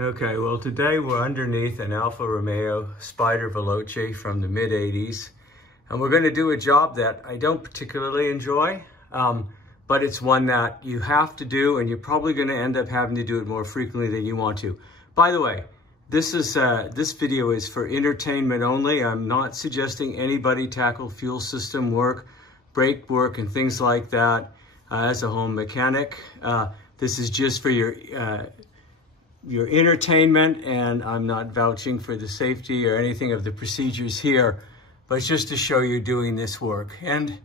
Okay, well today we're underneath an Alfa Romeo Spider Veloce from the mid-80s, and we're going to do a job that I don't particularly enjoy, but it's one that you have to do, and you're probably going to end up having to do it more frequently than you want to. By the way, this video is for entertainment only. I'm not suggesting anybody tackle fuel system work, brake work, and things like that as a home mechanic. This is just for your entertainment, and I'm not vouching for the safety or anything of the procedures here, but it's just to show you doing this work. And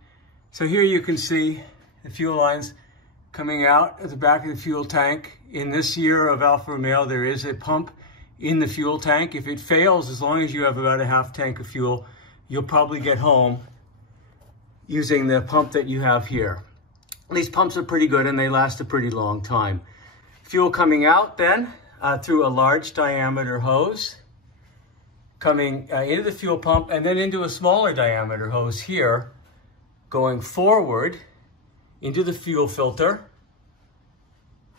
so here you can see the fuel lines coming out at the back of the fuel tank. In this year of Alfa Romeo, there is a pump in the fuel tank. If it fails, as long as you have about a half tank of fuel, you'll probably get home using the pump that you have here. These pumps are pretty good and they last a pretty long time. Fuel coming out then through a large diameter hose, coming into the fuel pump and then into a smaller diameter hose here, going forward into the fuel filter,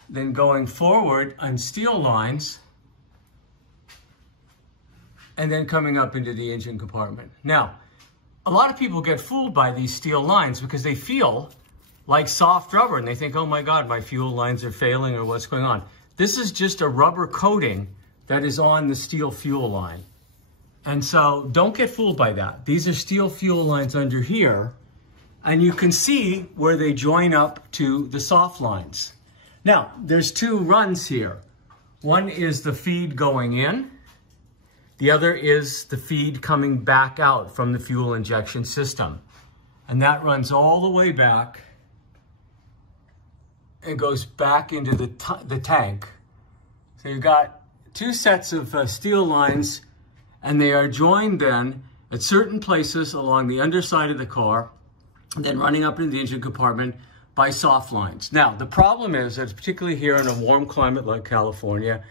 then going forward on steel lines, and then coming up into the engine compartment. Now, a lot of people get fooled by these steel lines because they feel like soft rubber and they think, oh my God, my fuel lines are failing or what's going on. This is just a rubber coating that is on the steel fuel line. And so don't get fooled by that. These are steel fuel lines under here, and you can see where they join up to the soft lines. Now, there's two runs here. One is the feed going in. The other is the feed coming back out from the fuel injection system. And that runs all the way back and goes back into the tank. So you've got two sets of steel lines, and they are joined then at certain places along the underside of the car, and then running up into the engine compartment by soft lines. Now, the problem is that particularly here in a warm climate like California,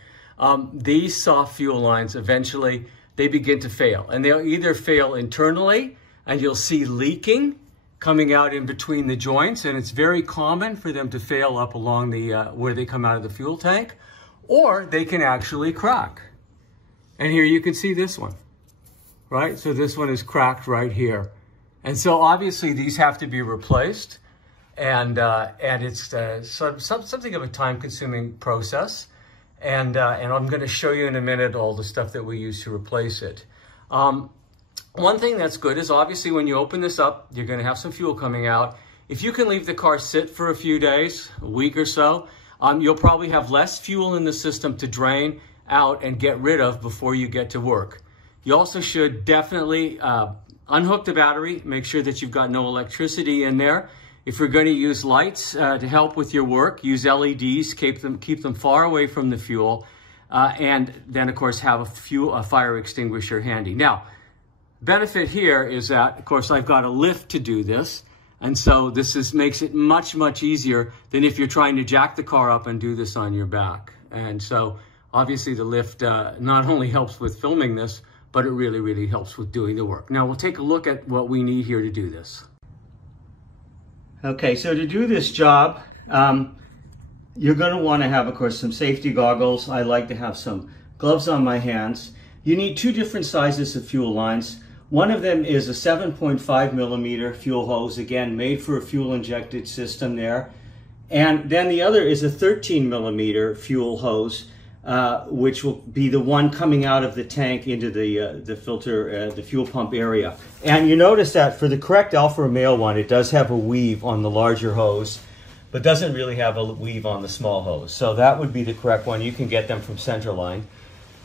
these soft fuel lines eventually, they begin to fail. And they'll either fail internally, and you'll see leaking coming out in between the joints, and it's very common for them to fail up along the where they come out of the fuel tank, or they can actually crack. And here you can see this one, right? So this one is cracked right here. And so obviously these have to be replaced, and it's something of a time-consuming process. And I'm going to show you in a minute all the stuff that we use to replace it. One thing that's good is obviously when you open this up, you're going to have some fuel coming out. If you can leave the car sit for a few days, a week or so, you'll probably have less fuel in the system to drain out and get rid of before you get to work. You also should definitely unhook the battery, make sure that you've got no electricity in there. If you're going to use lights to help with your work, use LEDs, keep them far away from the fuel, and then of course have a fire extinguisher handy. Now, benefit here is that, of course, I've got a lift to do this, and so this makes it much, much easier than if you're trying to jack the car up and do this on your back. And so obviously the lift not only helps with filming this, but it really, really helps with doing the work. Now we'll take a look at what we need here to do this. Okay, so to do this job, you're going to want to have, of course, some safety goggles. I like to have some gloves on my hands. You need two different sizes of fuel lines. One of them is a 7.5 millimeter fuel hose, again, made for a fuel injected system there. And then the other is a 13 millimeter fuel hose, which will be the one coming out of the tank into the filter, the fuel pump area. And you notice that for the correct Alfa Romeo one, it does have a weave on the larger hose, but doesn't really have a weave on the small hose. So that would be the correct one. You can get them from Centerline.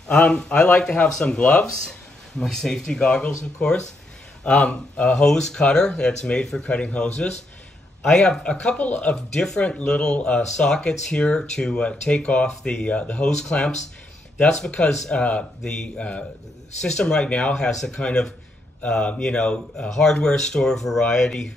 I like to have some gloves, my safety goggles, of course, a hose cutter that's made for cutting hoses. I have a couple of different little sockets here to take off the hose clamps. That's because the system right now has a kind of, a hardware store variety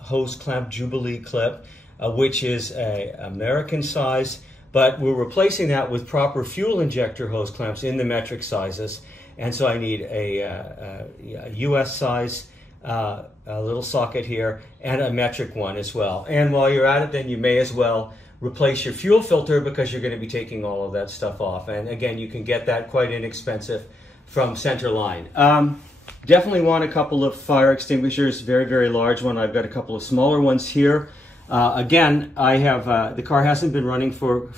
hose clamp Jubilee clip, which is an American size, but we're replacing that with proper fuel injector hose clamps in the metric sizes. And so I need a US size a little socket here and a metric one as well. And while you're at it, then you may as well replace your fuel filter because you're going to be taking all of that stuff off. And again, you can get that quite inexpensive from Centerline. Definitely want a couple of fire extinguishers, very, very large one. I've got a couple of smaller ones here. Again, I have, the car hasn't been running for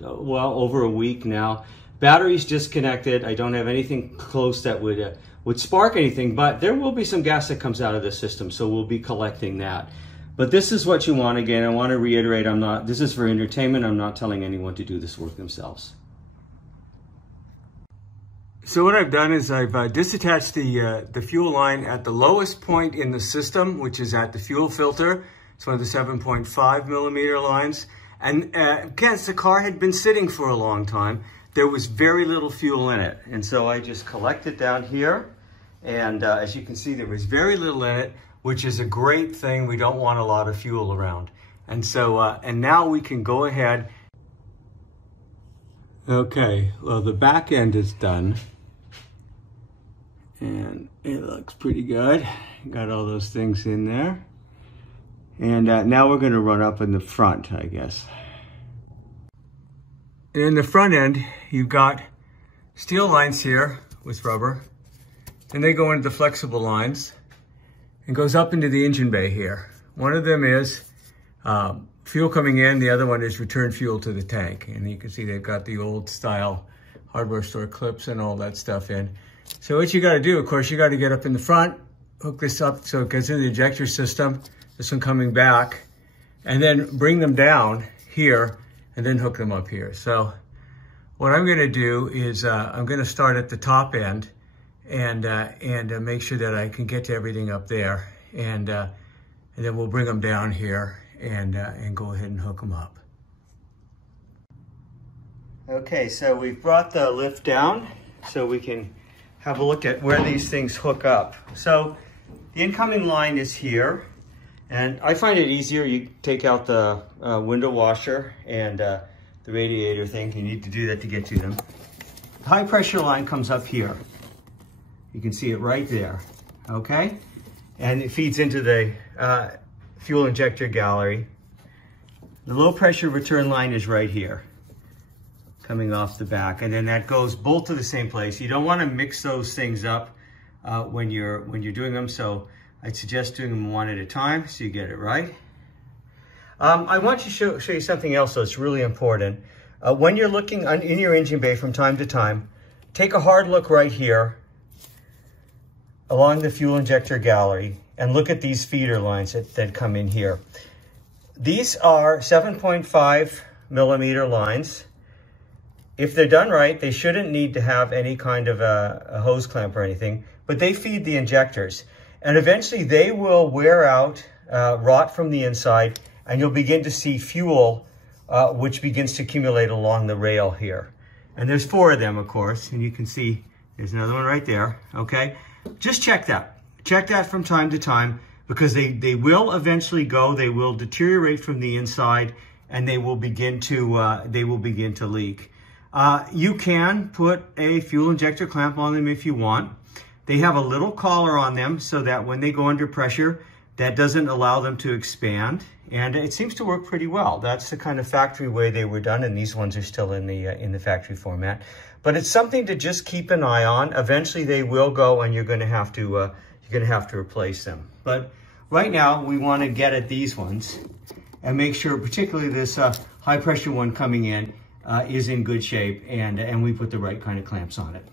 well, over a week now. Battery's disconnected. I don't have anything close that would spark anything, but there will be some gas that comes out of the system, so we'll be collecting that. But this is what you want. Again, I want to reiterate, this is for entertainment. I'm not telling anyone to do this work themselves. So what I've done is I've disattached the fuel line at the lowest point in the system, which is at the fuel filter. It's one of the 7.5 millimeter lines. And again, the car had been sitting for a long time. There was very little fuel in it. And so I just collected down here. And as you can see, there was very little in it, which is a great thing. We don't want a lot of fuel around. And so, and now we can go ahead. Okay, well, the back end is done. And it looks pretty good. Got all those things in there. And now we're gonna run up in the front, I guess. In the front end, you've got steel lines here with rubber. Then they go into the flexible lines and goes up into the engine bay here. One of them is fuel coming in, the other one is return fuel to the tank. And you can see they've got the old style hardware store clips and all that stuff in. So what you gotta do, of course, you gotta get up in the front, hook this up so it goes into the ejector system, this one coming back, and then bring them down here and then hook them up here. So what I'm gonna do is I'm gonna start at the top end and make sure that I can get to everything up there. And then we'll bring them down here and go ahead and hook them up. Okay, so we've brought the lift down so we can have a look at where these things hook up. So the incoming line is here, and I find it easier. You take out the window washer and the radiator thing. You need to do that to get to them. The high pressure line comes up here. You can see it right there, okay? And it feeds into the fuel injector gallery. The low pressure return line is right here, coming off the back, and then that goes both to the same place. You don't want to mix those things up when you're doing them, so I'd suggest doing them one at a time so you get it right. I want to show you something else that's really important. When you're looking in your engine bay from time to time, take a hard look right here along the fuel injector gallery and look at these feeder lines that come in here. These are 7.5 millimeter lines. If they're done right, they shouldn't need to have any kind of a hose clamp or anything, but they feed the injectors. And eventually they will wear out, rot from the inside, and you'll begin to see fuel which begins to accumulate along the rail here. And there's 4 of them, of course, and you can see there's another one right there, okay? Just check that. Check that from time to time, because they will eventually go, they will deteriorate from the inside, and they will begin to leak. You can put a fuel injector clamp on them if you want. They have a little collar on them so that when they go under pressure, that doesn't allow them to expand. And it seems to work pretty well. That's the kind of factory way they were done, and these ones are still in the factory format. But it's something to just keep an eye on. Eventually they will go, and you're going to have to replace them. But right now we want to get at these ones and make sure, particularly this high pressure one coming in, is in good shape, and we put the right kind of clamps on it.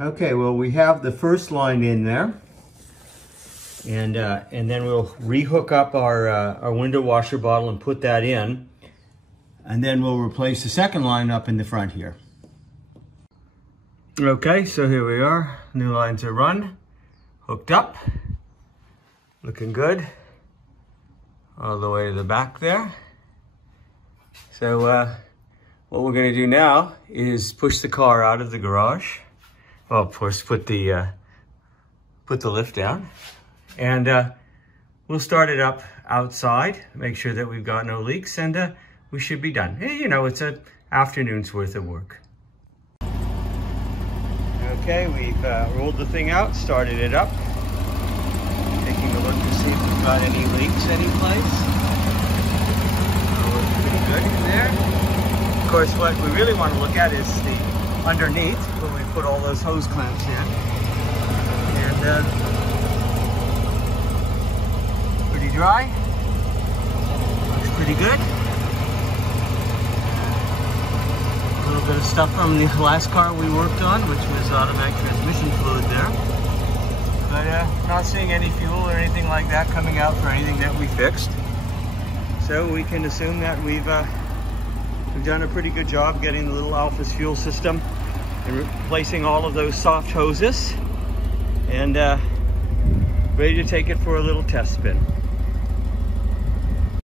Okay, well, we have the first line in there, and then we'll rehook up our window washer bottle and put that in, and then we'll replace the second line up in the front here. Okay, so here we are. New lines are run, hooked up, looking good, all the way to the back there. So what we're going to do now is push the car out of the garage. Well, of course, put the lift down, and we'll start it up outside, make sure that we've got no leaks, and we should be done. You know, it's an afternoon's worth of work. Okay, we've rolled the thing out, started it up, taking a look to see if we've got any leaks anyplace. Looks pretty good in there. Of course, what we really want to look at is the underneath, where we put all those hose clamps in. And pretty dry. Looks pretty good. A little bit of stuff from the last car we worked on, which was automatic transmission fluid there. But not seeing any fuel or anything like that coming out for anything that we fixed. So we can assume that we've done a pretty good job getting the little Alfa's fuel system and replacing all of those soft hoses, and ready to take it for a little test spin.